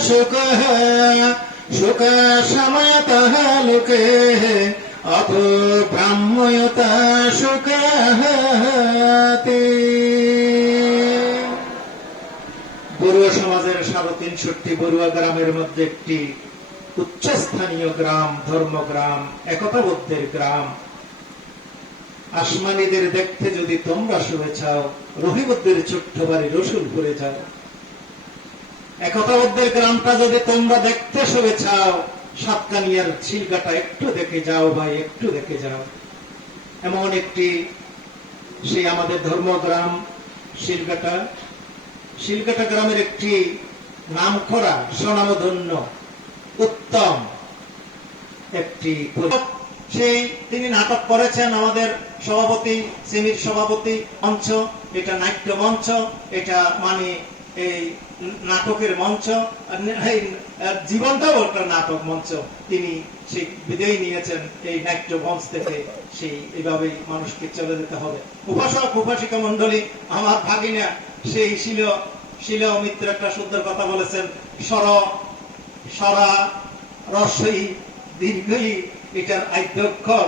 सुख है सुख समयत लोके अप ब्राह्मयत सुख বড়ুয়া সমাজের সাড়ে তিনষট্টি বড়ুয়া গ্রামের মধ্যে একটি উচ্চস্থানীয় গ্রাম ধর্মগ্রাম একতাবদ্ধের গ্রাম আসমানিদের দেখতে যদি তোমরা শুভে চাও রহিবদ্দের ছোট্ট বাড়ি রসুলপুরে যাও একতাবদ্ধের গ্রামটা যদি তোমরা দেখতে শুভে চাও, সাতকানিয়ার ছিলকাটা একটু দেখে যাও ভাই, একটু দেখে যাও। এমন একটি সেই আমাদের ধর্মগ্রাম শিলকাটা শিলকাটা গ্রামের একটি নামকরা স্বনামধন্য উত্তম একটি সেই তিনি নাটক করেছেন আমাদের সভাপতি, সেমির সভাপতি মঞ্চ, এটা নাট্য মঞ্চ, এটা মানে এই নাটকের মঞ্চ জীবনটাও একটা নাটক মঞ্চ তিনি সেই বিদায় নিয়েছেন এই নাট্য মঞ্চ থেকে। সেই এইভাবেই মানুষকে চলে যেতে হবে। উপাসক, উপাসিকা মন্ডলী আমার ভাগিনা, সেই শিল শিল মিত্র একটা সুন্দর কথা বলেছেন, সর, সরা, রসই, দীর্ঘই এটার আদ্য অক্ষর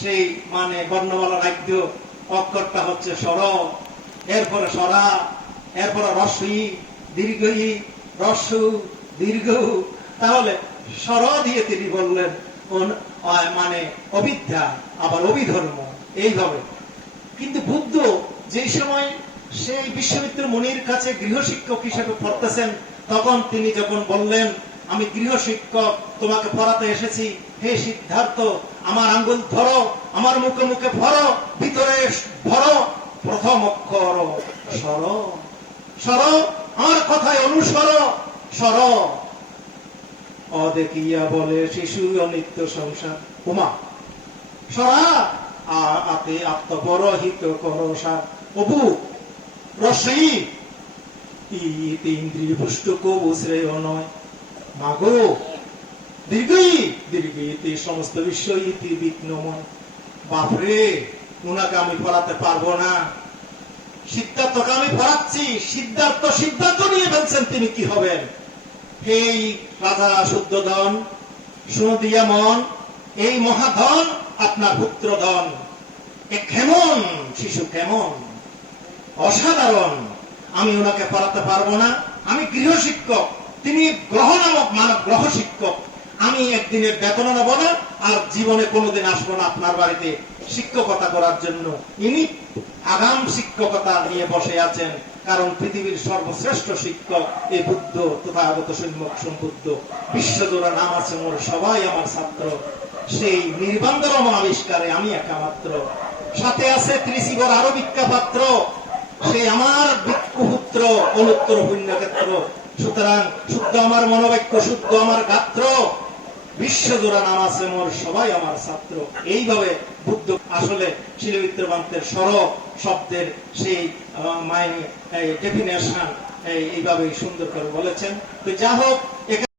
সেই মানে বর্ণমালার আদ্য অক্ষরটা হচ্ছে সর, এরপরে সরা এরপরে রসই দীর্ঘই রসু দীর্ঘ। তাহলে সর দিয়ে তিনি বললেন মানে অবিদ্যা, আবার অভিধর্ম এইভাবে। কিন্তু বুদ্ধ যে সময় সেই বিশ্বমিত্র মুনির কাছে গৃহশিক্ষক হিসেবে পড়তেছেন, তখন তিনি যখন বললেন, আমি গৃহশিক্ষক, তোমাকে পড়াতে এসেছি। হে সিদ্ধার্থ, আমার আঙ্গুল ধরো, আমার মুখে মুখে ভরো, ভিতরে ভরো, প্রথম অক্ষর সর সর কথায় অনুসর সর অদেখিয়া বলে শিশু অনিত্য সংসার। উমা, সরা আ- আতে আত্মপরহিত পুষ্ট কবু শ্রেয় নয়। মাগো দীর্ঘই দীর্ঘ ইতি সমস্ত বিশ্ব ইতি বিঘ্নময়। বাপরে, উনাকে আমি পড়াতে পারব না। সিদ্ধার্থকে আমি পড়াচ্ছি সিদ্ধার্থ সিদ্ধার্থ নিয়ে ফেলছেন তিনি কি হবেন? এই রাজা শুদ্ধধন, সুনদিয়া মন, এই মহাধন আপনার পুত্রধন। এ কেমন, শিশু কেমন? অসাধারণ। আমি ওনাকে পড়াতে পারব না। আমি গৃহ শিক্ষক, তিনি গ্রহ নামক মানব গ্রহ শিক্ষক। আমি একদিনের বেতন নেব না, আর জীবনে কোনোদিন আসব না আপনার বাড়িতে। শিক্ষকতা করার জন্য ইনি আগাম শিক্ষকতা নিয়ে বসে আছেন, কারণ পৃথিবীর সর্বশ্রেষ্ঠ শিক্ষক এই বুদ্ধ তথা আগত সম্যক সম্বুদ্ধ। বিশ্বজোড়া নাম আছে মোর, সবাই আমার ছাত্র। সেই নির্বান্ধরম আবিষ্কারে আমি একা মাত্র সাথে আছে ত্রিশিবর আরও ভিক্ষা পাত্র সেই আমার ভিক্ষুপুত্র অনুত্তর পুণ্যক্ষেত্র। সুতরাং শুদ্ধ আমার মনোবাক্য, শুদ্ধ আমার গাত্র। বিশ্বজোড়া নাম মোর সবাই আমার ছাত্র। এইভাবে বুদ্ধ আসলে শিলমিত্র সরব শব্দের সেই মাইনি ডেফিনেশন এইভাবে সুন্দর করে বলেছেন। তো যা হোক